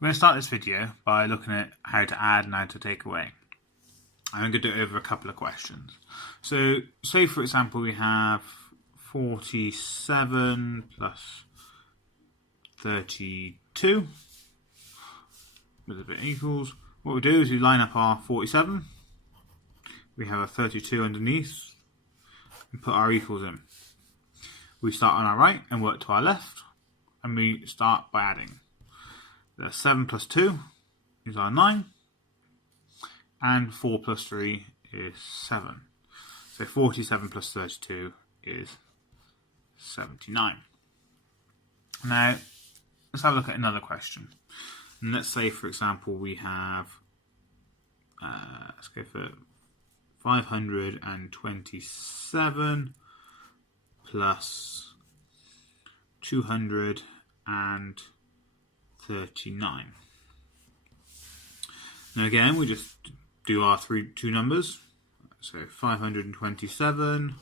We're going to start this video by looking at how to add and how to take away. I'm going to do it over a couple of questions. So, say for example we have 47 plus 32 with a bit equals. What we do is we line up our 47, we have a 32 underneath, and put our equals in. We start on our right and work to our left, and we start by adding. The 7 plus 2 is our 9, and 4 plus 3 is 7. So 47 plus 32 is 79. Now, let's have a look at another question. And let's say, for example, we have, let's go for 527 plus 239. Now again, we just do our two numbers. So 527,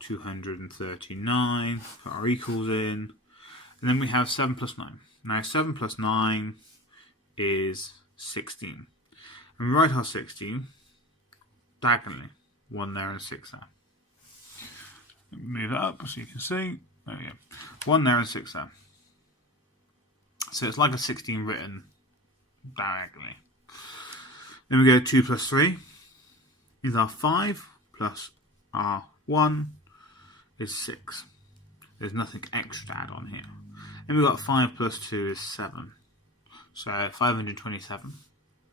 239, put our equals in, and then we have 7 plus 9. Now 7 plus 9 is 16. And we write our 16 diagonally, 1 there and 6 there. Move it up so you can see. There we go. 1 there and 6 there. So it's like a 16 written diagonally. Then we go 2 plus 3 is our 5 plus our 1 is 6. There's nothing extra to add on here. Then we've got 5 plus 2 is 7. So 527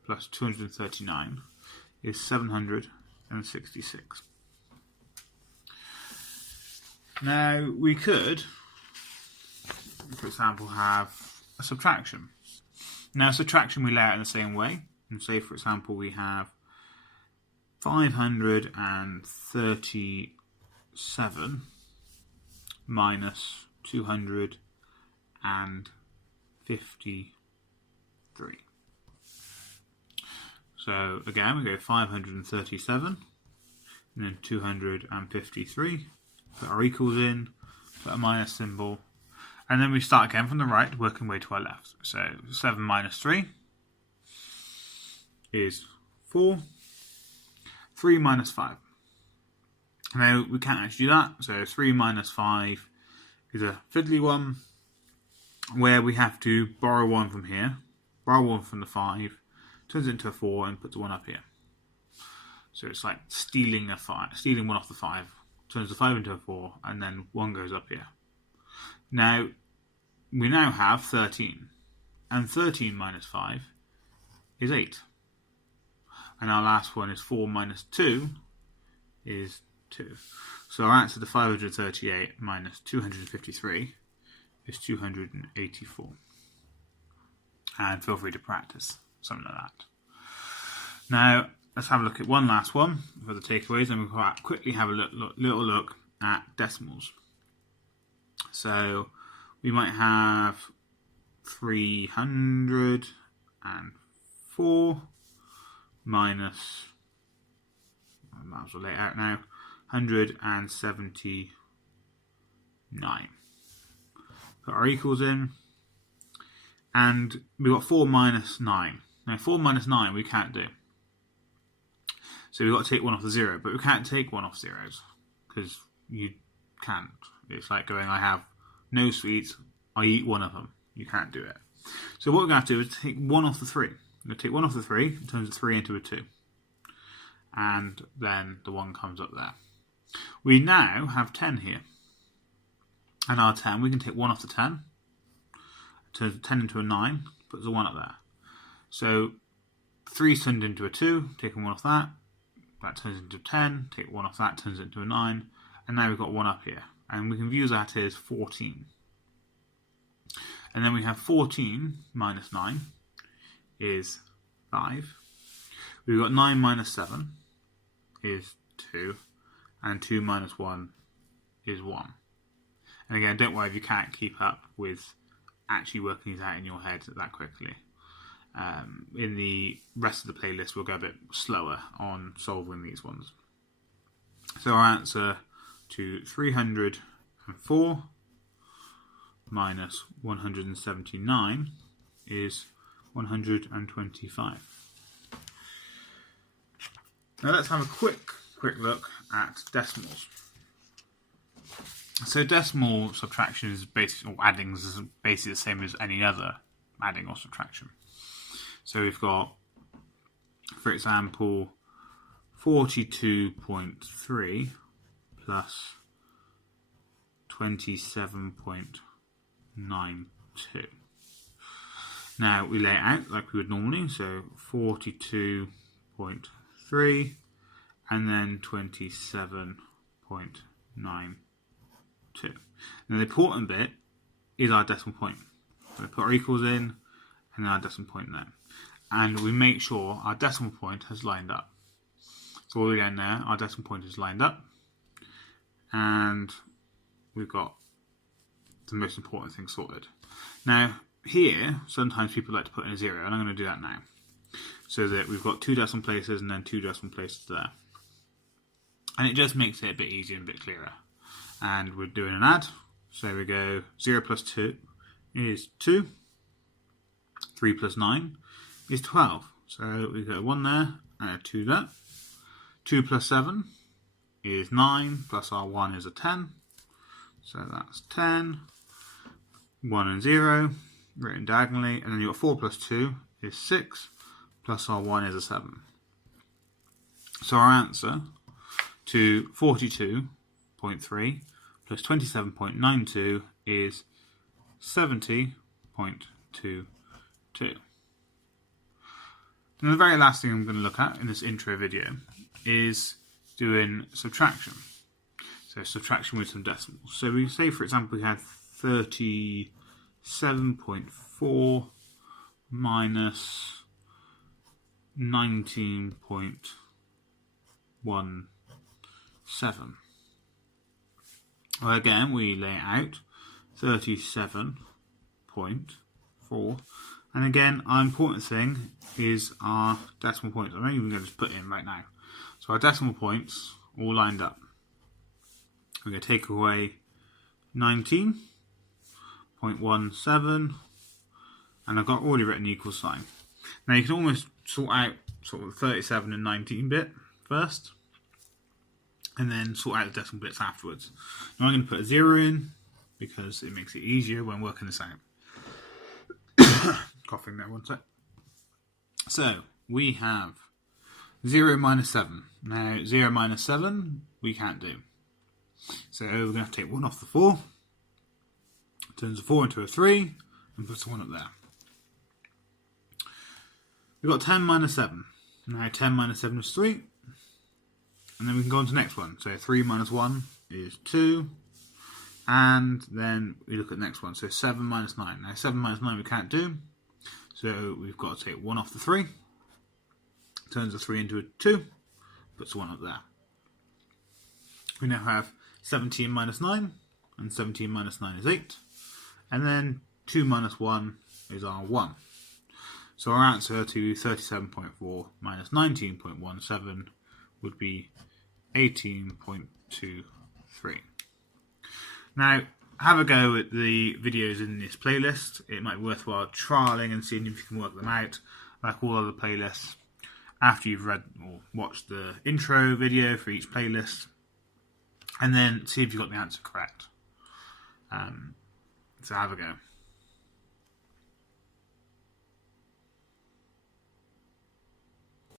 plus 239 is 766. Now we could, for example, have a subtraction. Now subtraction we lay out in the same way. And say, for example, we have 537 minus 253. So again, we go 537 and then 253. Put our equals in, put a minus symbol, and then we start again from the right, working way to our left. So 7 minus 3 is 4. 3 minus 5. Now we can't actually do that, so 3 minus 5 is a fiddly one, where we have to borrow 1 from here, borrow 1 from the 5, turns it into a 4 and puts 1 up here. So it's like stealing 1 off the 5, turns the 5 into a 4, and then 1 goes up here. Now, we now have 13, and 13 minus 5 is 8. And our last one is 4 minus 2 is 2. So our answer to 538 minus 253 is 284. And feel free to practice something like that. Now, let's have a look at one last one for the takeaways, and we'll quickly have a little look at decimals. So we might have 304 minus, I might as well lay it out now, 179. Put our equals in, and we've got 4 minus 9. Now 4 minus 9 we can't do. So we've got to take 1 off the 0, but we can't take 1 off zeros, because you can't. It's like going, I have no sweets, I eat 1 of them. You can't do it. So what we're going to have to do is take 1 off the 3. We're going to take 1 off the 3, it turns the 3 into a 2. And then the 1 comes up there. We now have 10 here. And our 10, we can take 1 off the 10. It turns the 10 into a 9, puts a 1 up there. So 3 is turned into a 2, taking 1 off that. That turns into 10, take 1 off that, turns it into a 9. And now we've got 1 up here. And we can view that as 14. And then we have 14 minus 9 is 5. We've got 9 minus 7 is 2. And 2 minus 1 is 1. And again, don't worry if you can't keep up with actually working these out in your head that quickly. In the rest of the playlist, we'll go a bit slower on solving these ones. So our answer to 304 minus 179 is 125. Now let's have a quick look at decimals. So decimal subtraction is basically, or adding is basically the same as any other adding or subtraction. So we've got, for example, 42.3 plus 27.92. Now we lay it out like we would normally, so 42.3 and then 27.92. Now the important bit is our decimal point. So we put our equals in and then our decimal point there. And we make sure our decimal point has lined up. So all the way down there, our decimal point is lined up. And we've got the most important thing sorted. Now here, sometimes people like to put in a 0, and I'm going to do that now. So that we've got 2 decimal places and then 2 decimal places there. And it just makes it a bit easier and a bit clearer. And we're doing an add. So we go 0 plus 2 is 2. 3 plus 9 is 12. So we got 1 there and a 2 there. 2 plus 7 is 9, plus our 1 is a 10. So that's 10. 1 and 0, written diagonally. And then you've got 4 plus 2 is 6, plus our 1 is a 7. So our answer to 42.3 plus 27.92 is 70.22. And the very last thing I'm going to look at in this intro video is doing subtraction. So subtraction with some decimals. So we say, for example, we had 37.4 minus 19.17. Well, again, we lay it out 37.4. And again, our important thing is our decimal points. I'm even going to just put in right now. So our decimal points all lined up. We're going to take away 19.17, and I've got already written equal sign. Now you can almost sort out sort of the 37 and 19 bit first, and then sort out the decimal bits afterwards. Now I'm going to put a 0 in because it makes it easier when working this out. Coughing there, one sec. So we have 0 minus 7. Now 0 minus 7 we can't do. So we're going to have to take 1 off the 4. Turns a 4 into a 3 and puts a 1 up there. We've got 10 minus 7. Now 10 minus 7 is 3. And then we can go on to the next one. So 3 minus 1 is 2. And then we look at the next one. So 7 minus 9. Now 7 minus 9 we can't do. So we've got to take 1 off the 3. Turns a 3 into a 2. Puts a 1 up there. We now have 17 minus 9. And 17 minus 9 is 8. And then 2 minus 1 is our 1. So our answer to 37.4 minus 19.17 would be 18.23. Now, have a go at the videos in this playlist. It might be worthwhile trialling and seeing if you can work them out, like all other playlists, after you've read or watched the intro video for each playlist, and then see if you got the answer correct. So have a go.